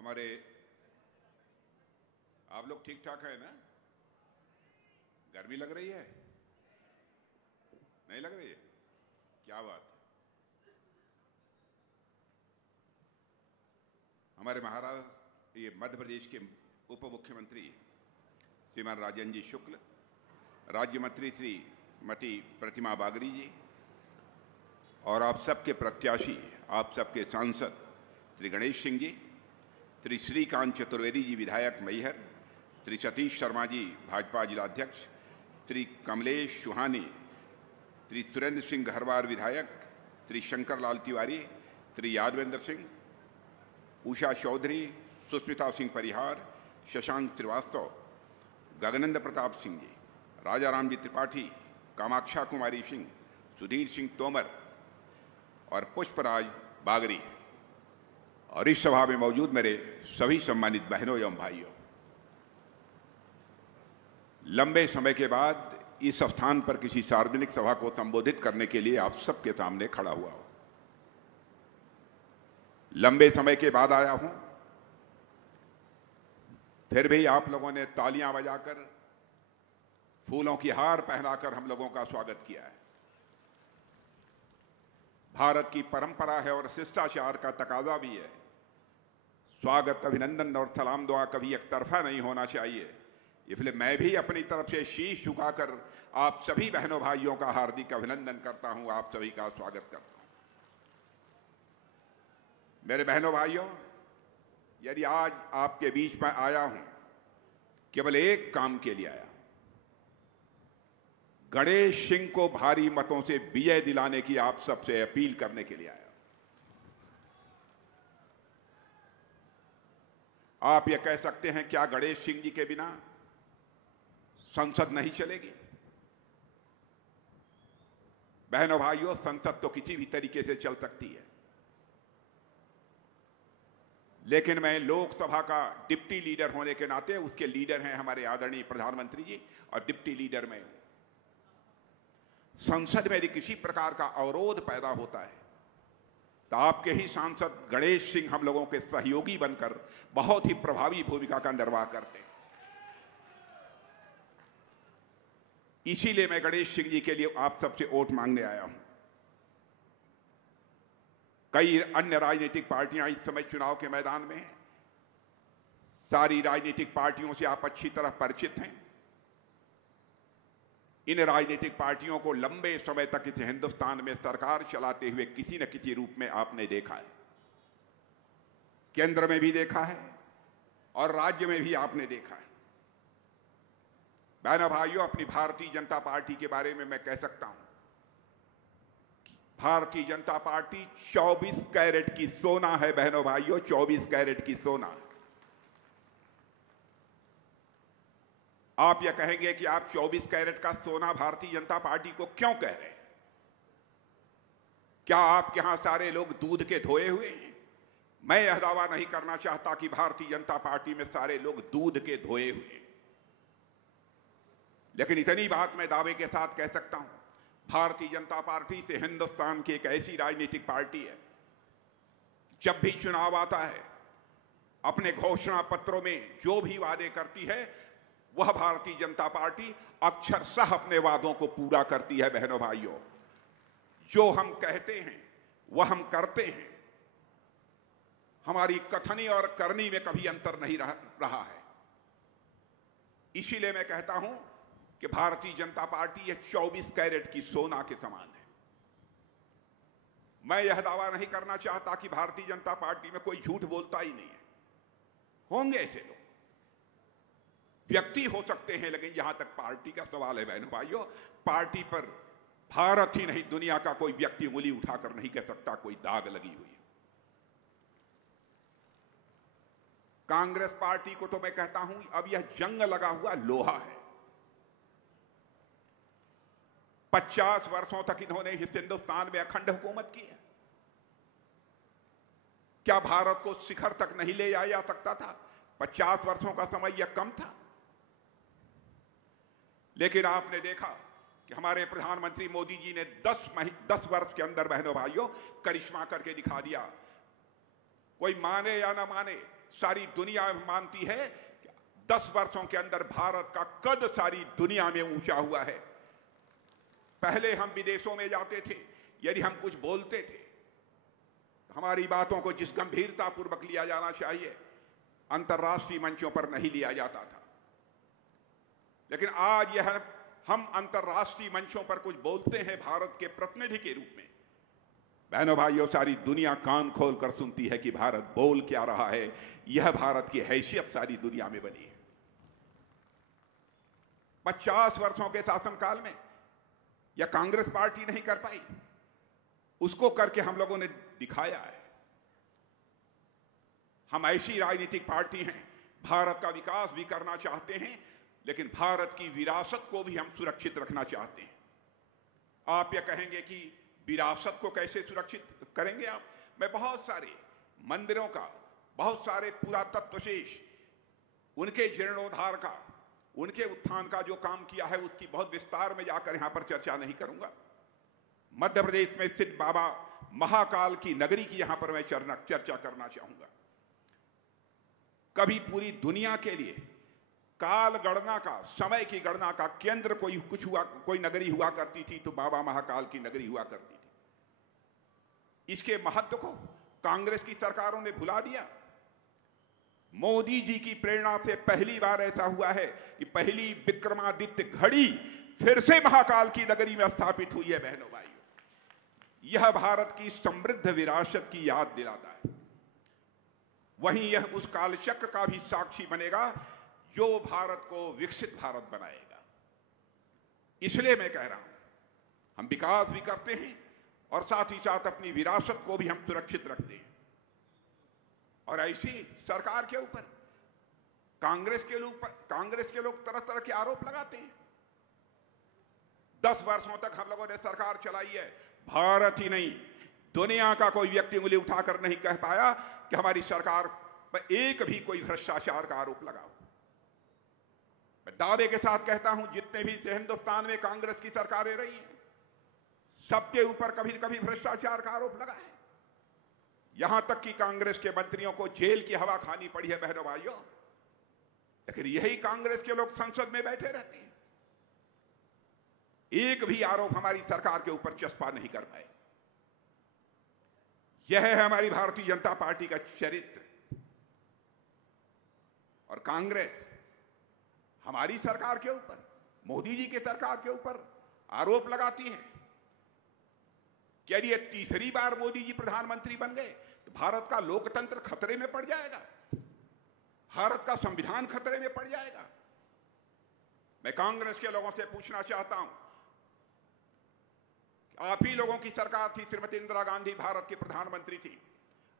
हमारे आप लोग ठीक ठाक है ना? गर्मी लग रही है? नहीं लग रही है? क्या बात है। हमारे महाराष्ट्र ये मध्य प्रदेश के उप मुख्यमंत्री श्रीमान राजेंद्र जी शुक्ल, राज्य मंत्री श्रीमती प्रतिमा बागरी जी और आप सबके प्रत्याशी, आप सबके सांसद श्री गणेश सिंह जी, श्री श्रीकांत चतुर्वेदी जी विधायक मैहर, श्री सतीश शर्मा जी भाजपा जिलाध्यक्ष, श्री कमलेश सुहानी, श्री सुरेंद्र सिंह घरवार विधायक, श्री शंकर लाल तिवारी, श्री यादवेंद्र सिंह, उषा चौधरी, सुस्मिता सिंह परिहार, शशांक श्रीवास्तव, गगनंद प्रताप सिंह जी, राजा राम जी त्रिपाठी, कामाक्षा कुमारी सिंह, सुधीर सिंह तोमर और पुष्पराज बागरी और इस सभा में मौजूद मेरे सभी सम्मानित बहनों एवं भाइयों, लंबे समय के बाद इस स्थान पर किसी सार्वजनिक सभा को संबोधित करने के लिए आप सबके सामने खड़ा हुआ हूं। लंबे समय के बाद आया हूं, फिर भी आप लोगों ने तालियां बजाकर, फूलों की हार पहनाकर हम लोगों का स्वागत किया है। भारत की परंपरा है और शिष्टाचार का तकाजा भी है। स्वागत, अभिनंदन और सलाम दुआ कभी एक तरफा नहीं होना चाहिए। इसलिए मैं भी अपनी तरफ से शीश झुकाकर आप सभी बहनों भाइयों का हार्दिक अभिनंदन करता हूं, आप सभी का स्वागत करता हूं। मेरे बहनों भाइयों, यदि आज आपके बीच में आया हूं, केवल एक काम के लिए आया, गणेश सिंह को भारी मतों से विजय दिलाने की आप सबसे अपील करने के लिए आया। आप ये कह सकते हैं, क्या गणेश सिंह जी के बिना संसद नहीं चलेगी? बहनों भाइयों, संसद तो किसी भी तरीके से चल सकती है, लेकिन मैं लोकसभा का डिप्टी लीडर होने के नाते, उसके लीडर हैं हमारे आदरणीय प्रधानमंत्री जी और डिप्टी लीडर मैं हूं। संसद में यदि किसी प्रकार का अवरोध पैदा होता है तो आपके ही सांसद गणेश सिंह हम लोगों के सहयोगी बनकर बहुत ही प्रभावी भूमिका का निर्वाह करते हैं। इसीलिए मैं गणेश सिंह जी के लिए आप सबसे वोट मांगने आया हूं। कई अन्य राजनीतिक पार्टियां इस समय चुनाव के मैदान में हैं। सारी राजनीतिक पार्टियों से आप अच्छी तरह परिचित हैं। इन राजनीतिक पार्टियों को लंबे समय तक इस हिंदुस्तान में सरकार चलाते हुए किसी न किसी रूप में आपने देखा है। केंद्र में भी देखा है और राज्य में भी आपने देखा है। बहनों भाइयों, अपनी भारतीय जनता पार्टी के बारे में मैं कह सकता हूं, भारतीय जनता पार्टी 24 कैरेट की सोना है। बहनों भाइयों, 24 कैरेट की सोना। आप यह कहेंगे कि आप 24 कैरेट का सोना भारतीय जनता पार्टी को क्यों कह रहे हैं? क्या आपके यहां सारे लोग दूध के धोए हुए हैं? मैं यह दावा नहीं करना चाहता कि भारतीय जनता पार्टी में सारे लोग दूध के धोए हुए हैं, लेकिन इतनी बात मैं दावे के साथ कह सकता हूं, भारतीय जनता पार्टी से हिंदुस्तान की एक ऐसी राजनीतिक पार्टी है, जब भी चुनाव आता है, अपने घोषणा पत्रों में जो भी वादे करती है, वह भारतीय जनता पार्टी अक्षरशः अपने वादों को पूरा करती है। बहनों भाइयों, जो हम कहते हैं वह हम करते हैं। हमारी कथनी और करनी में कभी अंतर नहीं रहा है। इसीलिए मैं कहता हूं कि भारतीय जनता पार्टी यह 24 कैरेट की सोना के समान है। मैं यह दावा नहीं करना चाहता कि भारतीय जनता पार्टी में कोई झूठ बोलता ही नहीं है। होंगे ऐसे लोग, व्यक्ति हो सकते हैं, लेकिन जहां तक पार्टी का सवाल है बहनों भाइयों, पार्टी पर भारत ही नहीं दुनिया का कोई व्यक्ति उंगली उठाकर नहीं कह सकता कोई दाग लगी हुई है। कांग्रेस पार्टी को तो मैं कहता हूं, अब यह जंग लगा हुआ लोहा है। 50 वर्षों तक इन्होंने इस हिंदुस्तान में अखंड हुकूमत की है। क्या भारत को शिखर तक नहीं ले जाया जा सकता था? 50 वर्षों का समय यह कम था? लेकिन आपने देखा कि हमारे प्रधानमंत्री मोदी जी ने 10 वर्ष के अंदर बहनों भाइयों करिश्मा करके दिखा दिया। कोई माने या ना माने, सारी दुनिया मानती है कि 10 वर्षों के अंदर भारत का कद सारी दुनिया में ऊंचा हुआ है। पहले हम विदेशों में जाते थे, यदि हम कुछ बोलते थे, हमारी बातों को जिस गंभीरता पूर्वक लिया जाना चाहिए, अंतर्राष्ट्रीय मंचों पर नहीं लिया जाता था। लेकिन आज यह हम अंतर्राष्ट्रीय मंचों पर कुछ बोलते हैं भारत के प्रतिनिधि के रूप में। बहनों भाइयों, सारी दुनिया कान खोलकर सुनती है कि भारत बोल क्या रहा है। यह भारत की हैसियत सारी दुनिया में बनी है। 50 वर्षों के शासनकाल में यह कांग्रेस पार्टी नहीं कर पाई, उसको करके हम लोगों ने दिखाया है। हम ऐसी राजनीतिक पार्टी हैं, भारत का विकास भी करना चाहते हैं, लेकिन भारत की विरासत को भी हम सुरक्षित रखना चाहते हैं। आप यह कहेंगे कि विरासत को कैसे सुरक्षित करेंगे आप? मैं बहुत सारे मंदिरों का, बहुत सारे पुरातत्व शेष, उनके जीर्णोद्धार का, उनके उत्थान का जो काम किया है उसकी बहुत विस्तार में जाकर यहां पर चर्चा नहीं करूंगा। मध्य प्रदेश में स्थित बाबा महाकाल की नगरी की यहां पर मैं चर्चा करना चाहूंगा। कभी पूरी दुनिया के लिए काल गणना का, समय की गणना का केंद्र कोई नगरी हुआ करती थी तो बाबा महाकाल की नगरी हुआ करती थी। इसके महत्व को कांग्रेस की सरकारों ने भुला दिया। मोदी जी की प्रेरणा से पहली बार ऐसा हुआ है कि पहली विक्रमादित्य घड़ी फिर से महाकाल की नगरी में स्थापित हुई है। बहनों भाइयों, यह भारत की समृद्ध विरासत की याद दिलाता है। वहीं यह उस कालचक्र का भी साक्षी बनेगा जो भारत को विकसित भारत बनाएगा। इसलिए मैं कह रहा हूं, हम विकास भी करते हैं और साथ ही साथ अपनी विरासत को भी हम सुरक्षित रखते हैं। और ऐसी सरकार के ऊपर कांग्रेस के लोग तरह तरह के आरोप लगाते हैं। 10 वर्षों तक हम लोगों ने सरकार चलाई है, भारत ही नहीं दुनिया का कोई व्यक्ति उंगली उठाकर नहीं कह पाया कि हमारी सरकार पर एक भी कोई भ्रष्टाचार का आरोप लगा हो। मैं दावे के साथ कहता हूं, जितने भी हिंदुस्तान में कांग्रेस की सरकारें रही हैं, सबके ऊपर कभी न कभी भ्रष्टाचार का आरोप लगा है। यहां तक कि कांग्रेस के मंत्रियों को जेल की हवा खानी पड़ी है। बहनों भाइयों, लेकिन यही कांग्रेस के लोग संसद में बैठे रहते हैं, एक भी आरोप हमारी सरकार के ऊपर चस्पा नहीं कर पाए। यह है हमारी भारतीय जनता पार्टी का चरित्र। और कांग्रेस हमारी सरकार के ऊपर, मोदी जी के सरकार के ऊपर आरोप लगाती है कि यदि तीसरी बार मोदी जी प्रधानमंत्री बन गए तो भारत का लोकतंत्र खतरे में पड़ जाएगा, भारत का संविधान खतरे में पड़ जाएगा। मैं कांग्रेस के लोगों से पूछना चाहता हूं, आप ही लोगों की सरकार थी, श्रीमती इंदिरा गांधी भारत की प्रधानमंत्री थी।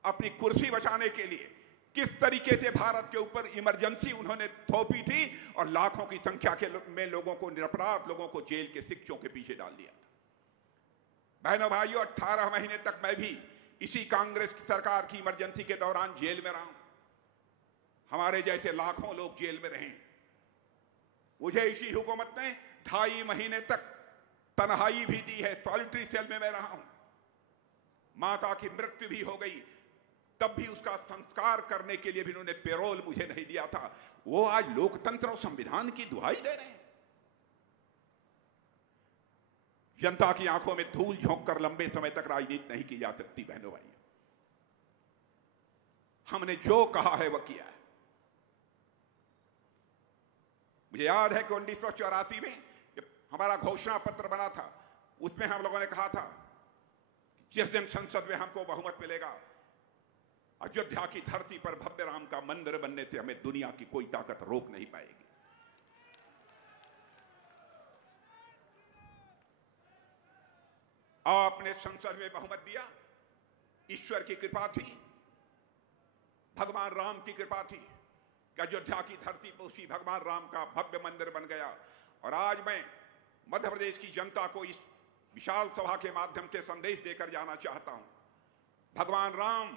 अपनी कुर्सी बचाने के लिए किस तरीके से भारत के ऊपर इमरजेंसी उन्होंने थोपी थी और लाखों की संख्या में लोगों को, निरपराध लोगों को जेल के शिक्षों के पीछे डाल दिया था। बहनों भाइयों, 18 महीने तक मैं भी इसी कांग्रेस की सरकार की इमरजेंसी के दौरान जेल में रहा हूं। हमारे जैसे लाखों लोग जेल में रहे। मुझे इसी हुकूमत ने 2.5 महीने तक तन्हाई भी दी है, सॉलिटरी सेल में मैं रहा हूं। माता की मृत्यु भी हो गई, तब भी उसका संस्कार करने के लिए भी उन्होंने पेरोल मुझे नहीं दिया था। वो आज लोकतंत्र और संविधान की दुहाई दे रहे हैं। जनता की आंखों में धूल झोंक कर लंबे समय तक राजनीति नहीं की जा सकती। बहनों भाइयों, हमने जो कहा है वह किया है। मुझे याद है कि 1984 में हमारा घोषणा पत्र बना था, उसमें हम लोगों ने कहा था जिस दिन संसद में हमको बहुमत मिलेगा, अयोध्या की धरती पर भव्य राम का मंदिर बनने से हमें दुनिया की कोई ताकत रोक नहीं पाएगी। आपने संसद में बहुमत दिया, ईश्वर की कृपा थी, भगवान राम की कृपा थी कि अयोध्या की धरती पर उसी भगवान राम का भव्य मंदिर बन गया। और आज मैं मध्य प्रदेश की जनता को इस विशाल सभा के माध्यम से संदेश देकर जाना चाहता हूं, भगवान राम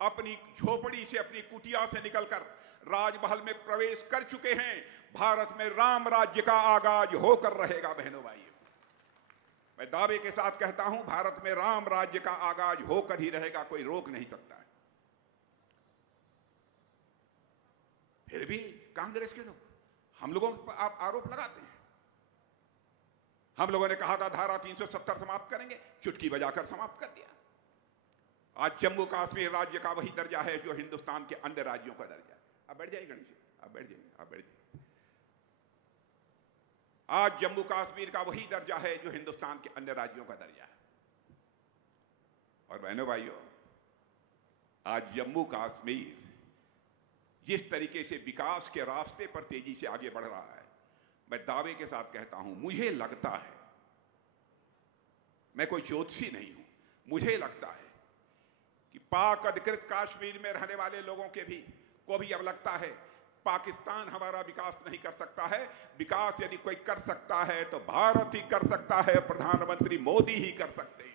अपनी झोपड़ी से, अपनी कुटिया से निकलकर राजमहल में प्रवेश कर चुके हैं। भारत में राम राज्य का आगाज होकर रहेगा। बहनों भाइयों, मैं दावे के साथ कहता हूं, भारत में राम राज्य का आगाज होकर ही रहेगा, कोई रोक नहीं सकता है। फिर भी कांग्रेस के लोग हम लोगों पर आप आरोप लगाते हैं। हम लोगों ने कहा था धारा 370 समाप्त करेंगे, चुटकी बजाकर समाप्त कर दिया। आज जम्मू कश्मीर राज्य का वही दर्जा है जो हिंदुस्तान के अन्य राज्यों का दर्जा है। अब बैठ जाइए गणेश जी, अब बैठ जाइए, अब बैठ जाइए। आज जम्मू कश्मीर का वही दर्जा है जो हिंदुस्तान के अन्य राज्यों का दर्जा है। और बहनों भाइयों, आज जम्मू कश्मीर जिस तरीके से विकास के रास्ते पर तेजी से आगे बढ़ रहा है, मैं दावे के साथ कहता हूं, मुझे लगता है, मैं कोई ज्योतिषी नहीं हूं, मुझे लगता है कि पाक अधिकृत कश्मीर में रहने वाले लोगों को भी अब लगता है पाकिस्तान हमारा विकास नहीं कर सकता है। विकास यदि कोई कर सकता है तो भारत ही कर सकता है, प्रधानमंत्री मोदी ही कर सकते हैं।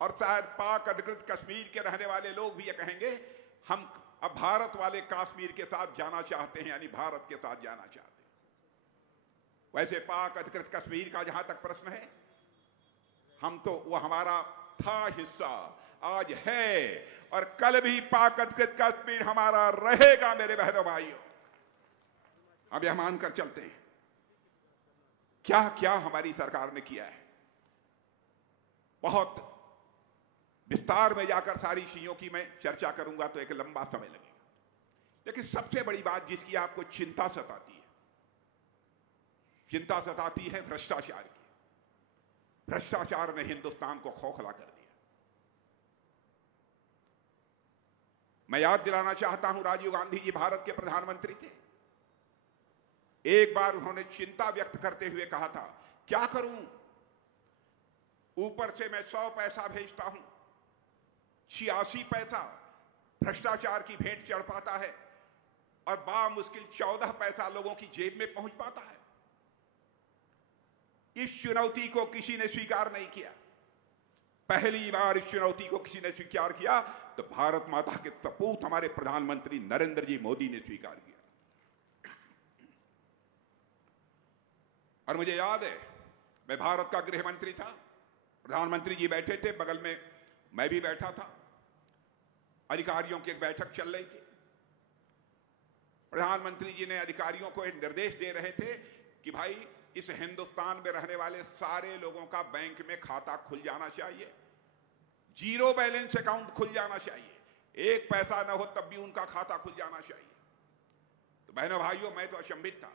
और शायद पाक अधिकृत कश्मीर के रहने वाले लोग भी ये कहेंगे, हम अब भारत वाले कश्मीर के साथ जाना चाहते हैं, यानी भारत के साथ जाना चाहते हैं। वैसे पाक अधिकृत कश्मीर का जहां तक प्रश्न है, हम तो वो हमारा था हिस्सा, आज है, और कल भी पाक अधिकृत कश्मीर हमारा रहेगा। मेरे बहनों भाइयों, अब यह मानकर चलते हैं क्या क्या हमारी सरकार ने किया है। बहुत विस्तार में जाकर सारी चीजों की मैं चर्चा करूंगा तो एक लंबा समय लगेगा, लेकिन सबसे बड़ी बात जिसकी आपको चिंता सताती है भ्रष्टाचार की। भ्रष्टाचार ने हिंदुस्तान को खोखला कर दिया। मैं याद दिलाना चाहता हूं, राजीव गांधी जी भारत के प्रधानमंत्री थे। एक बार उन्होंने चिंता व्यक्त करते हुए कहा था, क्या करूं, ऊपर से मैं 100 पैसा भेजता हूं, 86 पैसा भ्रष्टाचार की भेंट चढ़ पाता है और बामुश्किल 14 पैसा लोगों की जेब में पहुंच पाता है। इस चुनौती को किसी ने स्वीकार नहीं किया। पहली बार इस चुनौती को किसी ने स्वीकार किया तो भारत माता के सपूत हमारे प्रधानमंत्री नरेंद्र जी मोदी ने स्वीकार किया। और मुझे याद है, मैं भारत का गृह मंत्री था, प्रधानमंत्री जी बैठे थे, बगल में मैं भी बैठा था, अधिकारियों की एक बैठक चल रही थी। प्रधानमंत्री जी ने अधिकारियों को एक निर्देश दे रहे थे कि भाई इस हिंदुस्तान में रहने वाले सारे लोगों का बैंक में खाता खुल जाना चाहिए, जीरो बैलेंस अकाउंट खुल जाना चाहिए, 1 पैसा ना हो तब भी उनका खाता खुल जाना चाहिए। तो बहनों भाइयों, मैं तो अचंभित था।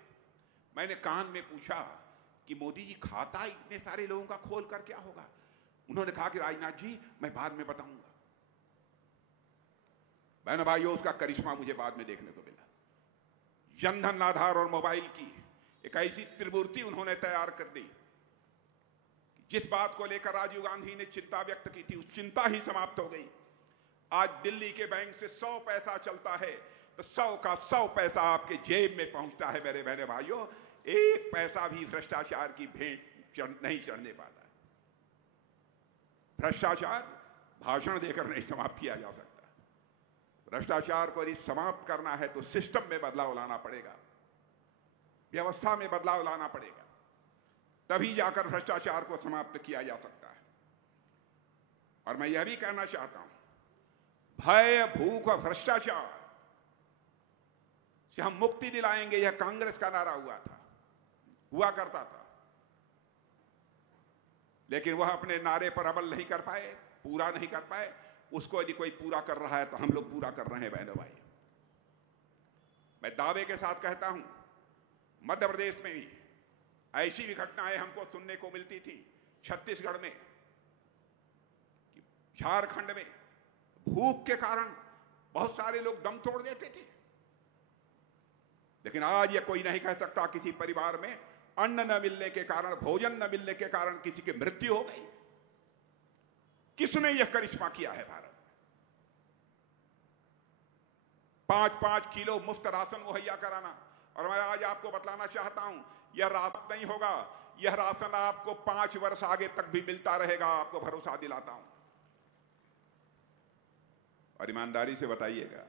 मैंने कान में पूछा कि मोदी जी खाता इतने सारे लोगों का खोल कर क्या होगा। उन्होंने कहा कि राजनाथ जी मैं बाद में बताऊंगा। बहनों भाइयों, उसका करिश्मा मुझे बाद में देखने को मिला। जनधन आधार और मोबाइल की एक ऐसी त्रिमूर्ति उन्होंने तैयार कर दी, जिस बात को लेकर राजीव गांधी ने चिंता व्यक्त की थी, उस चिंता ही समाप्त हो गई। आज दिल्ली के बैंक से 100 पैसा चलता है तो 100 का 100 पैसा आपके जेब में पहुंचता है। मेरे बहने भाइयों, 1 पैसा भी भ्रष्टाचार की भेंट नहीं चढ़ने पाता है। भ्रष्टाचार भाषण देकर नहीं समाप्त किया जा सकता। भ्रष्टाचार को यदि समाप्त करना है तो सिस्टम में बदलाव लाना पड़ेगा, व्यवस्था में बदलाव लाना पड़ेगा, तभी जाकर भ्रष्टाचार को समाप्त किया जा सकता है। और मैं यह भी कहना चाहता हूं, भय, भूख और भ्रष्टाचार से हम मुक्ति दिलाएंगे, यह कांग्रेस का नारा हुआ करता था, लेकिन वह अपने नारे पर अमल नहीं कर पाए, पूरा नहीं कर पाए। उसको यदि कोई पूरा कर रहा है तो हम लोग पूरा कर रहे हैं। बहनों भाई, मैं दावे के साथ कहता हूं, मध्य प्रदेश में भी ऐसी भी घटनाएं हमको सुनने को मिलती थी, छत्तीसगढ़ में, झारखंड में भूख के कारण बहुत सारे लोग दम तोड़ देते थे। लेकिन आज यह कोई नहीं कह सकता किसी परिवार में अन्न न मिलने के कारण, भोजन न मिलने के कारण किसी की मृत्यु हो गई। किसने यह करिश्मा किया है भारत में? 5-5 किलो मुफ्त राशन मुहैया कराना। और मैं आज आपको बतलाना चाहता हूं, यह राशन नहीं होगा, यह राशन आपको 5 वर्ष आगे तक भी मिलता रहेगा, आपको भरोसा दिलाता हूं। और ईमानदारी से बताइएगा,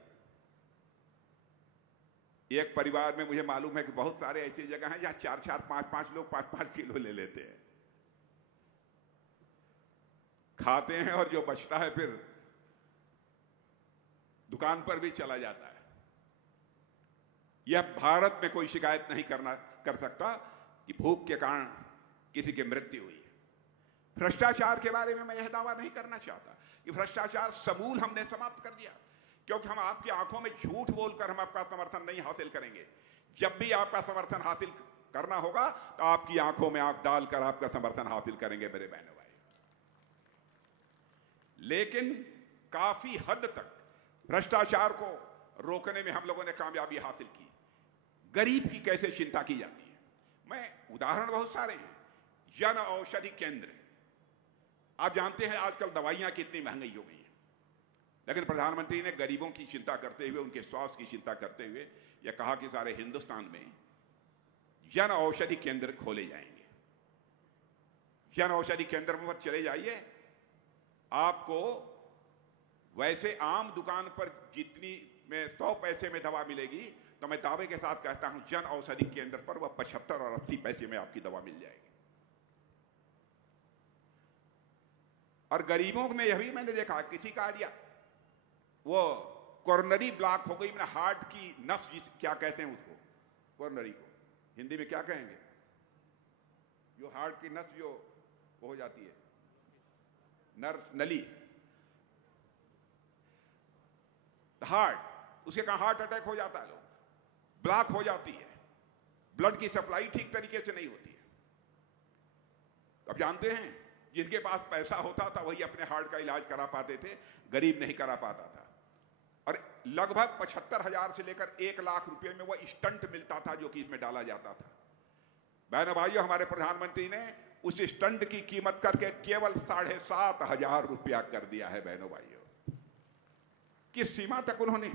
एक परिवार में मुझे मालूम है कि बहुत सारे ऐसी जगह हैं जहां 4-4, 5-5 लोग 5-5 किलो ले लेते हैं, खाते हैं, और जो बचता है फिर दुकान पर भी चला जाता है। यह भारत में कोई शिकायत नहीं कर सकता कि भूख के कारण किसी की मृत्यु हुई है। भ्रष्टाचार के बारे में मैं यह दावा नहीं करना चाहता कि भ्रष्टाचार समूल हमने समाप्त कर दिया, क्योंकि हम आपकी आंखों में झूठ बोलकर हम आपका समर्थन नहीं हासिल करेंगे। जब भी आपका समर्थन हासिल करना होगा तो आपकी आंखों में आंख डालकर आपका समर्थन हासिल करेंगे मेरे बहनों भाई। लेकिन काफी हद तक भ्रष्टाचार को रोकने में हम लोगों ने कामयाबी हासिल की। गरीब की कैसे चिंता की जाती है, मैं उदाहरण बहुत सारे हैं। जन औषधि केंद्र, आप जानते हैं आजकल दवाइयां कितनी महंगी हो गई हैं, लेकिन प्रधानमंत्री ने गरीबों की चिंता करते हुए, उनके स्वास्थ्य की चिंता करते हुए यह कहा कि सारे हिंदुस्तान में जन औषधि केंद्र खोले जाएंगे। जन औषधि केंद्र पर चले जाइए, आपको वैसे आम दुकान पर जितनी में 100 पैसे में दवा मिलेगी, तो मैं दावे के साथ कहता हूं जन औषधि केंद्र पर वह 75 और 80 पैसे में आपकी दवा मिल जाएगी। और गरीबों में यह भी मैंने देखा, किसी का आलिया वो कोरोनरी ब्लॉक हो गई, मैंने हार्ट की नस, क्या कहते हैं उसको, कोरोनरी को हिंदी में क्या कहेंगे, जो हार्ट की नस जो वो हो जाती है, नली, हार्ट, उसके कारण हार्ट अटैक हो जाता है, लोग ब्लॉक हो जाती है, ब्लड की सप्लाई ठीक तरीके से नहीं होती है। तो आप जानते हैं जिनके पास पैसा होता था वही अपने हार्ट का इलाज करा पाते थे, गरीब नहीं करा पाता था। और लगभग 75,000 से लेकर 1 लाख रुपए में वह स्टंट मिलता था जो कि इसमें डाला जाता था। बहनों भाइयों, हमारे प्रधानमंत्री ने उस स्टंट की कीमत करके केवल 7,500 रुपया कर दिया है। बहनों भाइयों, किस सीमा तक उन्होंने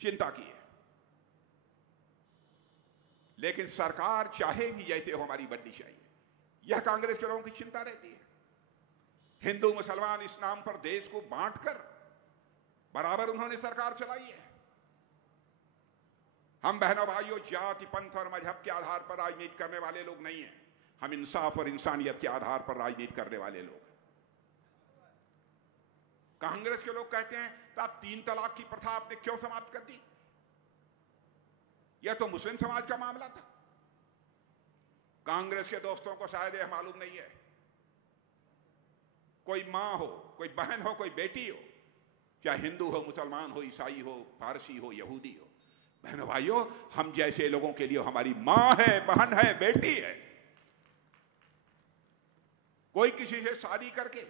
चिंता की है। लेकिन सरकार चाहेगी जैसे हो हमारी बननी चाहिए, यह कांग्रेस के लोगों की चिंता रहती है। हिंदू मुसलमान इस नाम पर देश को बांटकर बराबर उन्होंने सरकार चलाई है। हम बहनों भाइयों जाति, पंथ और मजहब के आधार पर राजनीति करने वाले लोग नहीं हैं। हम इंसाफ और इंसानियत के आधार पर राजनीति करने वाले लोग हैं। कांग्रेस के लोग कहते हैं तो आप 3 तलाक की प्रथा आपने क्यों समाप्त कर दी? यह तो मुस्लिम समाज का मामला था। कांग्रेस के दोस्तों को शायद यह मालूम नहीं है, कोई मां हो, कोई बहन हो, कोई बेटी हो, चाहे हिंदू हो, मुसलमान हो, ईसाई हो, पारसी हो, यहूदी हो, बहनों भाइयों, हम जैसे लोगों के लिए हमारी मां है, बहन है, बेटी है। कोई किसी से शादी करके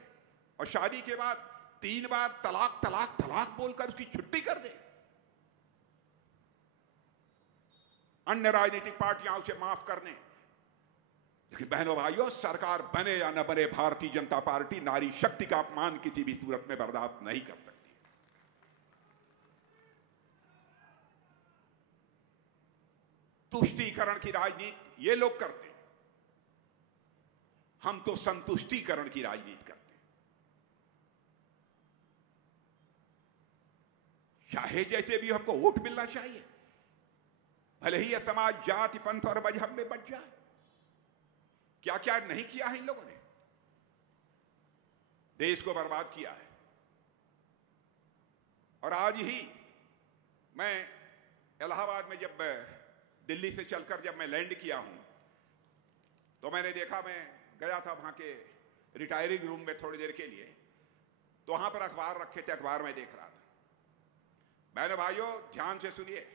और शादी के बाद 3 बार तलाक तलाक तलाक बोलकर उसकी छुट्टी कर दे, अन्य राजनीतिक पार्टियां उसे माफ कर दें। लेकिन बहनों भाइयों, सरकार बने या न बने, भारतीय जनता पार्टी नारी शक्ति का अपमान किसी भी सूरत में बर्दाश्त नहीं कर सकती। तुष्टीकरण की राजनीति ये लोग करते हैं, हम तो संतुष्टीकरण की राजनीति करते हैं। चाहे जैसे भी हमको वोट मिलना चाहिए, भले ही यह समाज जाति, पंथ और मजहब में बच जाए। क्या क्या नहीं किया है इन लोगों ने, देश को बर्बाद किया है। और आज ही मैं इलाहाबाद में जब दिल्ली से चलकर जब मैं लैंड किया हूं, तो मैंने देखा, मैं गया था वहां के रिटायरिंग रूम में थोड़ी देर के लिए, तो वहां पर अखबार रखे थे, अखबार में देख रहा था। बहनों भाइयों, ध्यान से सुनिए,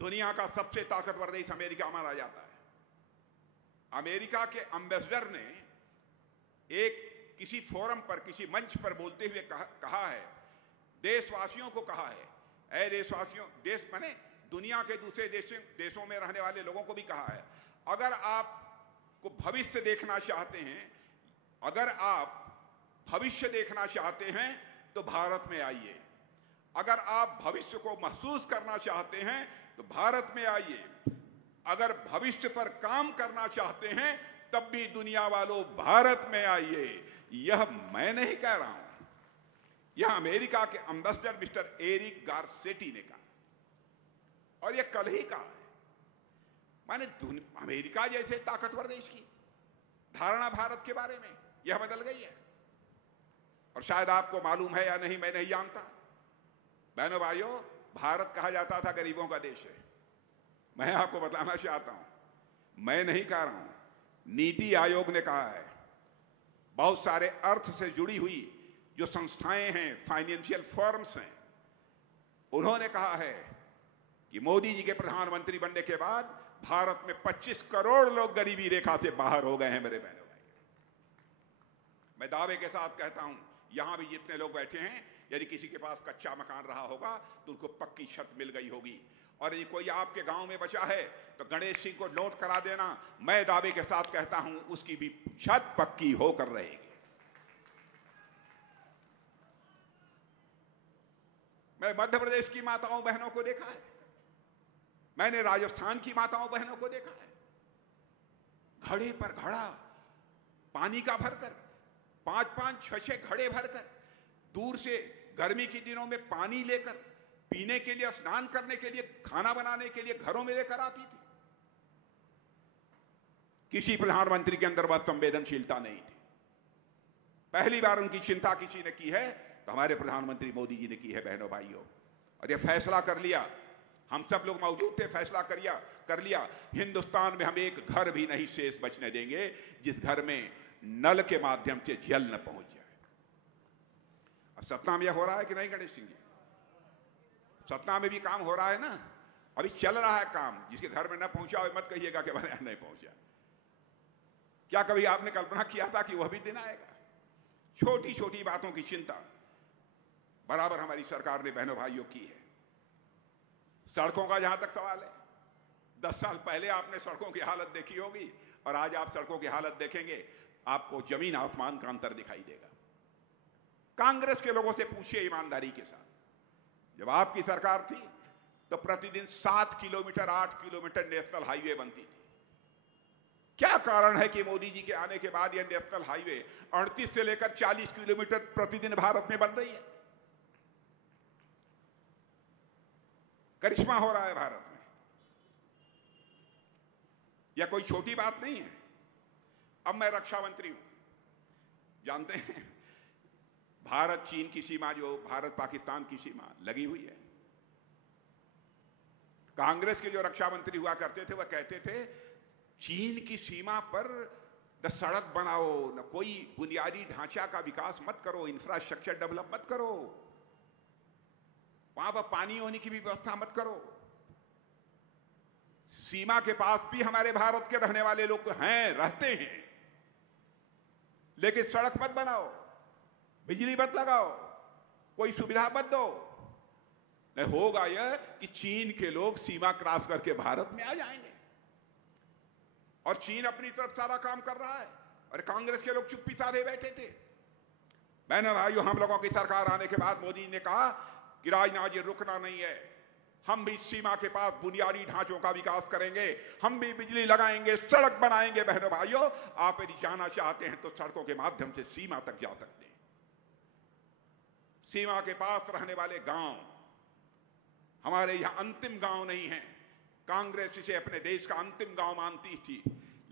दुनिया का सबसे ताकतवर देश अमेरिका माना जाता है। अमेरिका के एम्बेसडर ने एक किसी फोरम पर, किसी मंच पर बोलते हुए कहा है, देशवासियों को कहा है, ऐ देशवासियों, देश माने दुनिया के दूसरे देशों में रहने वाले लोगों को भी कहा है, अगर आपको भविष्य देखना चाहते हैं, अगर आप भविष्य देखना चाहते हैं तो भारत में आइए। अगर आप भविष्य को महसूस करना चाहते हैं तो भारत में आइए। अगर भविष्य पर काम करना चाहते हैं तब भी दुनिया वालों भारत में आइए। यह मैं नहीं कह रहा हूं, यह अमेरिका के एम्बेसडर मिस्टर एरिक गारसेटी ने कहा, और यह कल ही कहा है। माने अमेरिका जैसे ताकतवर देश की धारणा भारत के बारे में यह बदल गई है। और शायद आपको मालूम है या नहीं, मैं नहीं जानता, बहनों भाइयों, भारत कहा जाता था गरीबों का देश है। मैं आपको बताना चाहता हूं, मैं नहीं कह रहा हूं, नीति आयोग ने कहा है। बहुत सारे अर्थ से जुड़ी हुई जो संस्थाएं हैं, फाइनेंशियल फर्म्स हैं, उन्होंने कहा है कि मोदी जी के प्रधानमंत्री बनने के बाद भारत में 25 करोड़ लोग गरीबी रेखा से बाहर हो गए हैं। मेरे बहनों भाई, मैं दावे के साथ कहता हूं, यहां भी जितने लोग बैठे हैं, यदि किसी के पास कच्चा मकान रहा होगा तो उनको पक्की छत मिल गई होगी। और यदि कोई आपके गांव में बचा है तो गणेश सिंह को नोट करा देना। मैं दावे के साथ कहता हूं, उसकी भी छत पक्की होकर रहेगी। मैं मध्य प्रदेश की माताओं बहनों को देखा है, मैंने राजस्थान की माताओं बहनों को देखा है, घड़े पर घड़ा पानी का भरकर, 5-5, 6-6 घड़े भरकर दूर से गर्मी के दिनों में पानी लेकर पीने के लिए, स्नान करने के लिए, खाना बनाने के लिए घरों में लेकर आती थी। किसी प्रधानमंत्री के अंदर वह संवेदनशीलता नहीं थी। पहली बार उनकी चिंता किसी ने की है तो हमारे प्रधानमंत्री मोदी जी ने की है बहनों भाइयों। और यह फैसला कर लिया, हम सब लोग मौजूद थे, फैसला कर लिया, हिंदुस्तान में हम एक घर भी नहीं शेष बचने देंगे जिस घर में नल के माध्यम से जल न पहुंच जाए। और सतना में यह हो रहा है कि नहीं गणेश सिंह जी? सतना में भी काम हो रहा है ना, अभी चल रहा है काम। जिसके घर में न पहुंचा हो मत कहिएगा कि मैंने नहीं पहुंचा। क्या कभी आपने कल्पना किया था कि वह भी दिन आएगा? छोटी छोटी बातों की चिंता बराबर हमारी सरकार ने बहनों भाइयों की है। सड़कों का जहां तक सवाल है, 10 साल पहले आपने सड़कों की हालत देखी होगी और आज आप सड़कों की हालत देखेंगे, आपको जमीन आसमान का अंतर दिखाई देगा। कांग्रेस के लोगों से पूछिए ईमानदारी के साथ, जब आपकी सरकार थी तो प्रतिदिन 7 किलोमीटर 8 किलोमीटर नेशनल हाईवे बनती थी। क्या कारण है कि मोदी जी के आने के बाद यह नेशनल हाईवे 38 से लेकर 40 किलोमीटर प्रतिदिन भारत में बन रही है? करिश्मा हो रहा है भारत में। यह कोई छोटी बात नहीं है। अब मैं रक्षा मंत्री हूं, जानते हैं भारत चीन की सीमा, जो भारत पाकिस्तान की सीमा लगी हुई है, कांग्रेस के जो रक्षा मंत्री हुआ करते थे वह कहते थे चीन की सीमा पर न सड़क बनाओ, न कोई बुनियादी ढांचा का विकास मत करो, इंफ्रास्ट्रक्चर डेवलप मत करो, वहां पर पानी होने की भी व्यवस्था मत करो। सीमा के पास भी हमारे भारत के रहने वाले लोग हैं, रहते हैं, लेकिन सड़क मत बनाओ, बिजली मत लगाओ, कोई सुविधा मत दो। नहीं होगा यह कि चीन के लोग सीमा क्रॉस करके भारत में आ जाएंगे और चीन अपनी तरफ सारा काम कर रहा है और कांग्रेस के लोग चुप्पी साधे बैठे थे। बहनों भाइयों, हम लोगों की सरकार आने के बाद मोदी ने कहा कि राजनाथ जी रुकना नहीं है, हम भी सीमा के पास बुनियादी ढांचों का विकास करेंगे, हम भी बिजली लगाएंगे, सड़क बनाएंगे। बहनों भाइयों, आप यदि जाना चाहते हैं तो सड़कों के माध्यम से सीमा तक जा सकते हैं। सीमा के पास रहने वाले गांव हमारे यहां अंतिम गांव नहीं है। कांग्रेस इसे अपने देश का अंतिम गांव मानती थी,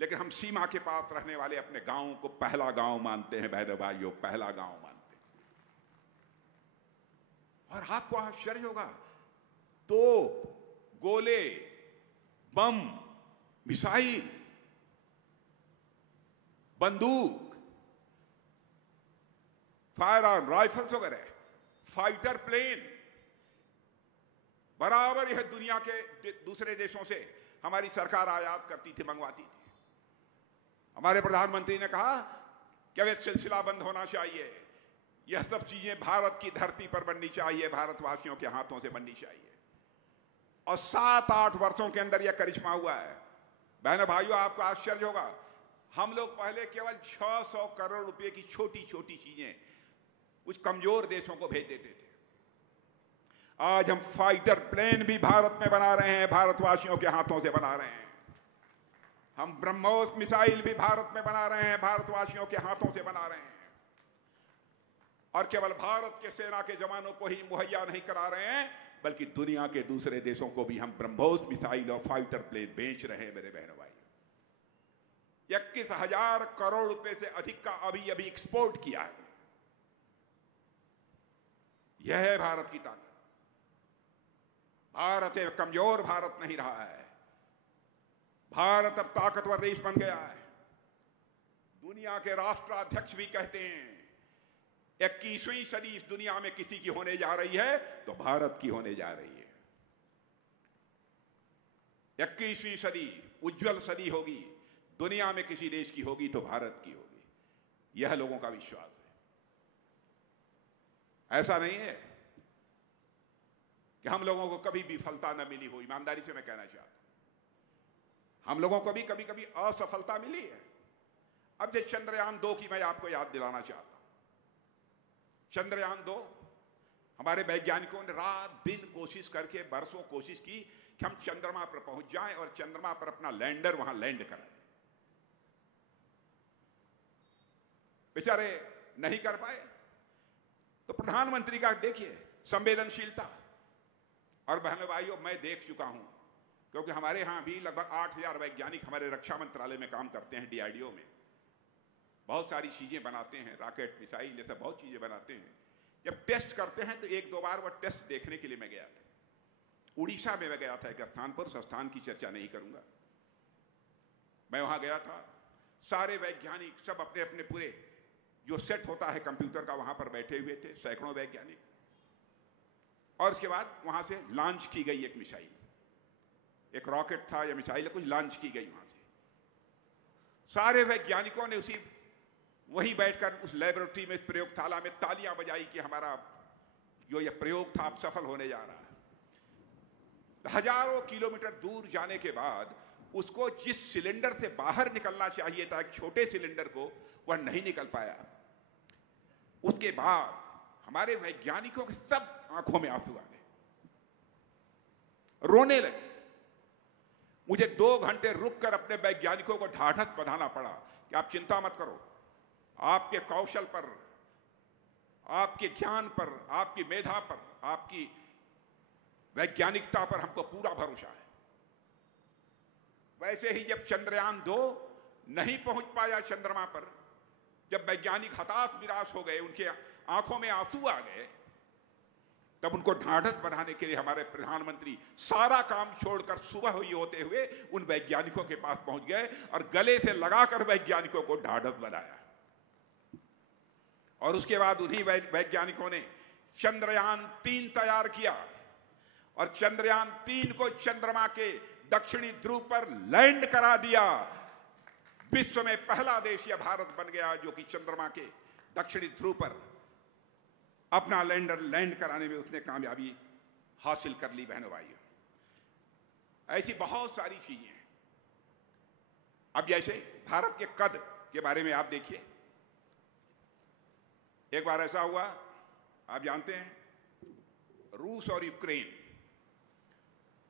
लेकिन हम सीमा के पास रहने वाले अपने गांवों को पहला गांव मानते हैं। बहनों भाइयों, पहला गांव मानते हैं। और आपको आश्चर्य होगा, तोप, गोले, बम, मिसाइल, बंदूक, फायर आर्म, राइफल्स वगैरह, फाइटर प्लेन बराबर यह दुनिया के दूसरे देशों से हमारी सरकार आयात करती थी, मंगवाती थी। हमारे प्रधानमंत्री ने कहा कि अब सिलसिला बंद होना चाहिए, यह सब चीजें भारत की धरती पर बननी चाहिए, भारतवासियों के हाथों से बननी चाहिए। और 7-8 वर्षों के अंदर यह करिश्मा हुआ है। बहनों भाइयों, आपको आश्चर्य होगा, हम लोग पहले केवल 600 करोड़ रुपए की छोटी छोटी चीजें कुछ कमजोर देशों को भेज देते थे। आज हम फाइटर प्लेन भी भारत में बना रहे हैं, भारतवासियों के हाथों से बना रहे हैं। हम ब्रह्मोस मिसाइल भी भारत में बना रहे हैं, भारतवासियों के हाथों से बना रहे हैं। और केवल भारत के सेना के जवानों को ही मुहैया नहीं करा रहे हैं, बल्कि दुनिया के दूसरे देशों को भी हम ब्रह्मोस मिसाइल और फाइटर प्लेन बेच रहे हैं। मेरे बहनों भाई, 21,000 करोड़ रुपए से अधिक का अभी एक्सपोर्ट किया है। यह है भारत की ताकत। भारत एक कमजोर भारत नहीं रहा है। भारत अब ताकतवर देश बन गया है। दुनिया के राष्ट्राध्यक्ष भी कहते हैं 21वीं सदी इस दुनिया में किसी की होने जा रही है तो भारत की होने जा रही है। 21वीं सदी उज्जवल सदी होगी, दुनिया में किसी देश की होगी तो भारत की होगी, यह लोगों का विश्वास है। ऐसा नहीं है कि हम लोगों को कभी विफलता न मिली हो। ईमानदारी से मैं कहना चाहता हूं, हम लोगों को भी कभी कभी असफलता मिली है। अब जैसे चंद्रयान 2 की मैं आपको याद दिलाना चाहता हूं। चंद्रयान 2 हमारे वैज्ञानिकों ने रात दिन कोशिश करके बरसों कोशिश की कि हम चंद्रमा पर पहुंच जाएं और चंद्रमा पर अपना लैंडर वहां लैंड कराएं। बेचारे नहीं कर पाए। तो प्रधानमंत्री का देखिए संवेदनशीलता। और बहनों भाइयों, मैं देख चुका हूं, क्योंकि हमारे यहां भी लगभग 8000 वैज्ञानिक हमारे रक्षा मंत्रालय में काम करते हैं, DRDO में बहुत सारी चीजें बनाते हैं, रॉकेट, मिसाइल जैसा बहुत चीजें बनाते हैं। जब टेस्ट करते हैं तो 1-2 बार वह टेस्ट देखने के लिए मैं गया था। उड़ीसा में मैं गया था एक स्थान पर, उस स्थान की चर्चा नहीं करूंगा। मैं वहां गया था, सारे वैज्ञानिक सब अपने अपने पूरे जो सेट होता है कंप्यूटर का वहां पर बैठे हुए थे, सैकड़ों वैज्ञानिक। और उसके बाद वहां से लॉन्च की गई एक मिसाइल, एक रॉकेट था या मिसाइल कुछ लॉन्च की गई वहां से। सारे वैज्ञानिकों ने उसी वहीं बैठकर उस लेबोरेटरी में, इस प्रयोगशाला में तालियां बजाई कि हमारा जो यह प्रयोग था अब सफल होने जा रहा है। हजारों किलोमीटर दूर जाने के बाद उसको जिस सिलेंडर से बाहर निकलना चाहिए था, एक छोटे सिलेंडर को, वह नहीं निकल पाया। उसके बाद हमारे वैज्ञानिकों के सब आंखों में आंसू आ गए, रोने लगे। मुझे 2 घंटे रुककर अपने वैज्ञानिकों को ढाढ़स बंधाना पड़ा कि आप चिंता मत करो, आपके कौशल पर, आपके ज्ञान पर, आपकी मेधा पर, आपकी वैज्ञानिकता पर हमको पूरा भरोसा है। वैसे ही जब चंद्रयान 2 नहीं पहुंच पाया चंद्रमा पर, जब वैज्ञानिक हताश निराश हो गए, उनके आंखों में आंसू आ गए, तब उनको ढाढ़स बढ़ाने के लिए हमारे प्रधानमंत्री सारा काम छोड़कर सुबह ही होते हुए उन वैज्ञानिकों के पास पहुंच गए और गले से लगाकर वैज्ञानिकों को ढाढ़स बनाया। और उसके बाद उन्हीं वैज्ञानिकों ने चंद्रयान 3 तैयार किया और चंद्रयान 3 को चंद्रमा के दक्षिणी ध्रुव पर लैंड करा दिया। विश्व में पहला देश यह भारत बन गया जो कि चंद्रमा के दक्षिणी ध्रुव पर अपना लैंडर लैंड कराने में उसने कामयाबी हासिल कर ली। बहनों भाइयों, ऐसी बहुत सारी चीजें हैं। अब जैसे भारत के कद के बारे में आप देखिए, एक बार ऐसा हुआ, आप जानते हैं, रूस और यूक्रेन,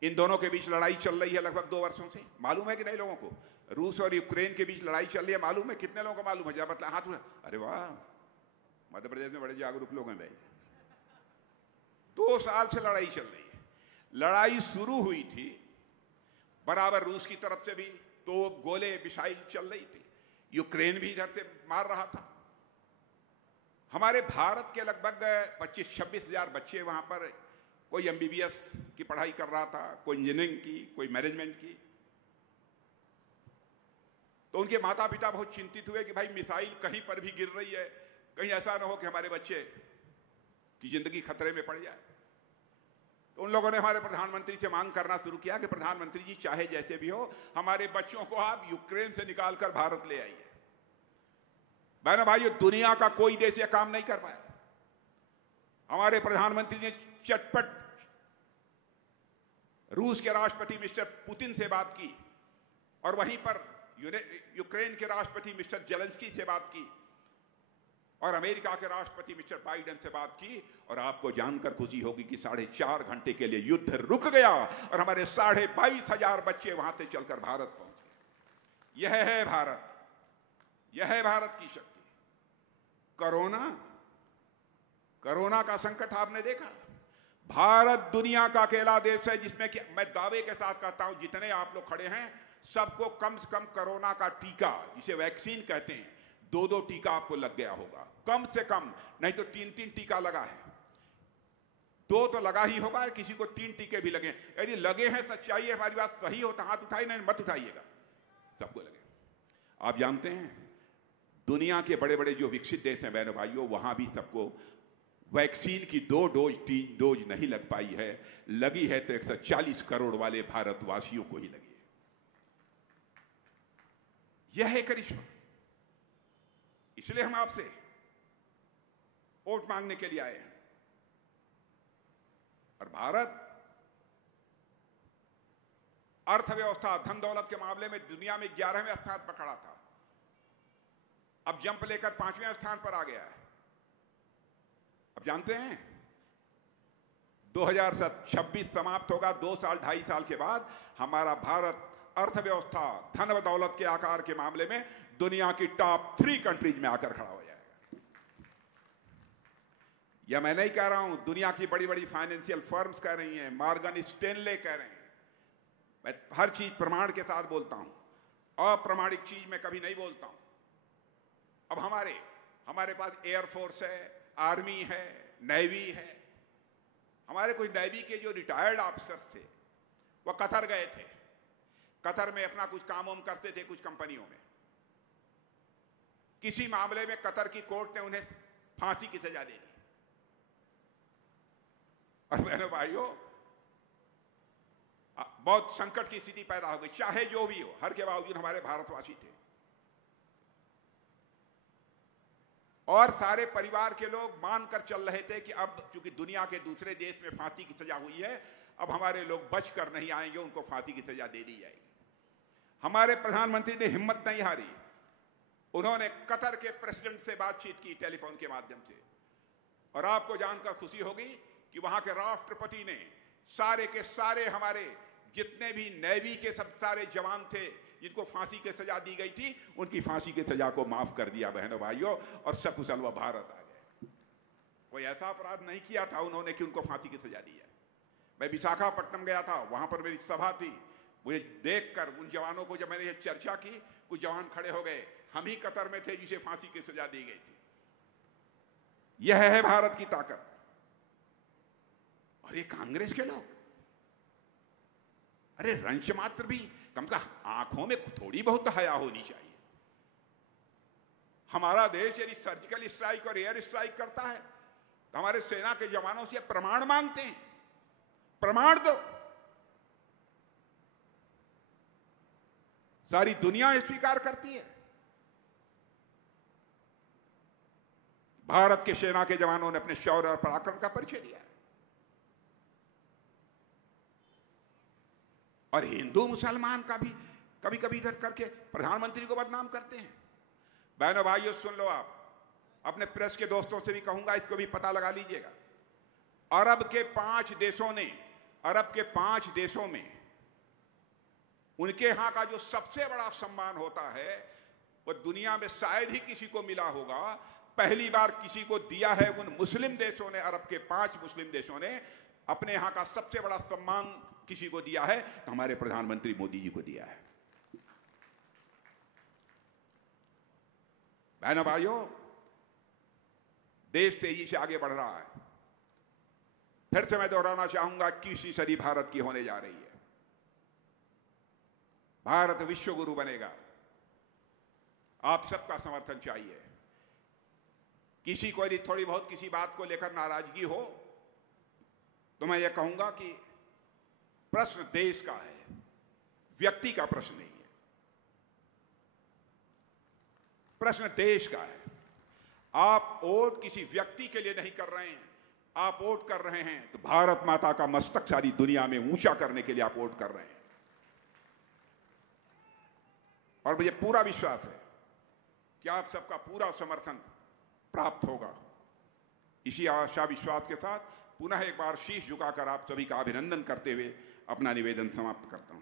इन दोनों के बीच लड़ाई चल रही है लगभग 2 वर्षों से। मालूम है कि नहीं लोगों को? रूस और यूक्रेन के बीच लड़ाई चल रही है, मालूम है? कितने लोगों को मालूम है? जब मतलब हाथ उठा, अरे वाह, मध्य प्रदेश में बड़े जागरूक लोग हैं भाई। 2 साल से लड़ाई चल रही है। लड़ाई शुरू हुई थी, बराबर रूस की तरफ से भी तोप, गोले, मिसाइल चल रही थी, यूक्रेन भी इधर से मार रहा था। हमारे भारत के लगभग 25-26 हजार बच्चे वहां पर, कोई MBBS की पढ़ाई कर रहा था, कोई इंजीनियरिंग की, कोई मैनेजमेंट की। तो उनके माता पिता बहुत चिंतित हुए कि भाई मिसाइल कहीं पर भी गिर रही है, कहीं ऐसा ना हो कि हमारे बच्चे की जिंदगी खतरे में पड़ जाए। तो उन लोगों ने हमारे प्रधानमंत्री से मांग करना शुरू किया कि प्रधानमंत्री जी, चाहे जैसे भी हो, हमारे बच्चों को आप यूक्रेन से निकालकर भारत ले आइए। बहनों भाइयों, दुनिया का कोई देश यह काम नहीं कर पाया। हमारे प्रधानमंत्री ने चटपट रूस के राष्ट्रपति मिस्टर पुतिन से बात की और वहीं पर यूक्रेन के राष्ट्रपति मिस्टर जेलेंस्की से बात की और अमेरिका के राष्ट्रपति मिस्टर बाइडेन से बात की। और आपको जानकर खुशी होगी कि 4.5 घंटे के लिए युद्ध रुक गया और हमारे 22,500 बच्चे वहां से चलकर भारत पहुंचे। यह है भारत, यह है भारत की शक्ति। कोरोना का संकट आपने देखा। भारत दुनिया का अकेला देश है जिसमें कि मैं दावे के साथ कहता हूं, जितने आप लोग खड़े हैं सबको कम से कम कोरोना का टीका, जिसे वैक्सीन कहते हैं, 2-2 टीका आपको लग गया होगा, कम से कम, नहीं तो 3-3 टीका लगा है। 2 तो लगा ही होगा, किसी को 3 टीके भी लगे। यदि लगे हैं, सच्चाई है, हमारी बात सही हो तो हाथ उठाइए, नहीं मत उठाइएगा, सबको लगे। आप जानते हैं दुनिया के बड़े बड़े जो विकसित देश हैं बहनों भाइयों, वहां भी सबको वैक्सीन की 2 डोज 3 डोज नहीं लग पाई है। लगी है तो 140 करोड़ वाले भारतवासियों को ही लगी है। यह है करिश्मा। इसलिए हम आपसे वोट मांगने के लिए आए हैं। और भारत अर्थव्यवस्था, धन दौलत के मामले में दुनिया में 11वें स्थान पर खड़ा था, अब जंप लेकर 5वें स्थान पर आ गया है। अब जानते हैं 2026 समाप्त होगा, 2 साल 2.5 साल के बाद हमारा भारत अर्थव्यवस्था, धन दौलत के आकार के मामले में दुनिया की टॉप 3 कंट्रीज में आकर खड़ा हो जाएगा। यह मैं नहीं कह रहा हूं, दुनिया की बड़ी बड़ी फाइनेंशियल फर्म्स कह रही हैं, मॉर्गन स्टैनले कह रहे हैं। मैं हर चीज प्रमाण के साथ बोलता हूं, अप्रमाणिक चीज मैं कभी नहीं बोलता हूं। अब हमारे पास एयरफोर्स है, आर्मी है, नेवी है। हमारे कुछ नेवी के जो रिटायर्ड ऑफिसर्स थे वो कतर गए थे। कतर में अपना कुछ काम वाम करते थे कुछ कंपनियों में। किसी मामले में कतर की कोर्ट ने उन्हें फांसी की सजा दे दी। और बहनों भाइयों, बहुत संकट की स्थिति पैदा हो गई। चाहे जो भी हो, हर के बावजूद हमारे भारतवासी थे और सारे परिवार के लोग मानकर चल रहे थे कि अब चूंकि दुनिया के दूसरे देश में फांसी की सजा हुई है, अब हमारे लोग बचकर नहीं आएंगे, उनको फांसी की सजा दे दी जाएगी। हमारे प्रधानमंत्री ने हिम्मत नहीं हारी। उन्होंने कतर के प्रेसिडेंट से बातचीत की टेलीफोन के माध्यम से, और आपको जानकर खुशी होगी कि वहां के राष्ट्रपति ने सारे के सारे हमारे जितने भी नेवी के सब सारे जवान थे जिनको फांसी की सजा दी गई थी, उनकी फांसी की सजा को माफ कर दिया बहनों भाइयों, और सकुशल वह भारत आ गए। कोई ऐसा अपराध नहीं किया था उन्होंने कि उनको फांसी की सजा दी है। मैं विशाखापट्टनम गया था, वहां पर मेरी सभा थी। मुझे देखकर उन जवानों को जब मैंने ये चर्चा की, कुछ जवान खड़े हो गए, हम ही कतर में थे जिसे फांसी की सजा दी गई थी। यह है भारत की ताकत। और ये कांग्रेस के लोग, अरे रंश मात्र भी कम का आंखों में थोड़ी बहुत हया होनी चाहिए। हमारा देश यदि सर्जिकल स्ट्राइक और एयर स्ट्राइक करता है तो हमारे सेना के जवानों से प्रमाण मांगते हैं, प्रमाण दो। सारी दुनिया स्वीकार करती है। भारत के सेना के जवानों ने अपने शौर्य और पराक्रम का परिचय दिया। और हिंदू मुसलमान का भी कभी कभी इधर करके प्रधानमंत्री को बदनाम करते हैं। बहनों भाइयों सुन लो, आप अपने प्रेस के दोस्तों से भी कहूंगा, इसको भी पता लगा लीजिएगा। अरब के 5 देशों में उनके यहां का जो सबसे बड़ा सम्मान होता है वो दुनिया में शायद ही किसी को मिला होगा। पहली बार किसी को दिया है उन मुस्लिम देशों ने, अरब के 5 मुस्लिम देशों ने अपने यहां का सबसे बड़ा सम्मान किसी को दिया है तो हमारे प्रधानमंत्री मोदी जी को दिया है। बहनों भाइयों, देश तेजी से आगे बढ़ रहा है। फिर से मैं दोहराना चाहूंगा, 21वीं सदी भारत की होने जा रही है। भारत विश्व गुरु बनेगा। आप सबका समर्थन चाहिए। किसी को यदि थोड़ी बहुत किसी बात को लेकर नाराजगी हो तो मैं ये कहूंगा कि प्रश्न देश का है, व्यक्ति का प्रश्न नहीं है। प्रश्न देश का है। आप वोट किसी व्यक्ति के लिए नहीं कर रहे हैं, आप वोट कर रहे हैं तो भारत माता का मस्तक सारी दुनिया में ऊंचा करने के लिए आप वोट कर रहे हैं। और मुझे पूरा विश्वास है कि आप सबका पूरा समर्थन प्राप्त होगा। इसी आशा विश्वास के साथ पुनः एक बार शीश झुकाकर आप सभी का अभिनंदन करते हुए अपना निवेदन समाप्त करता हूं।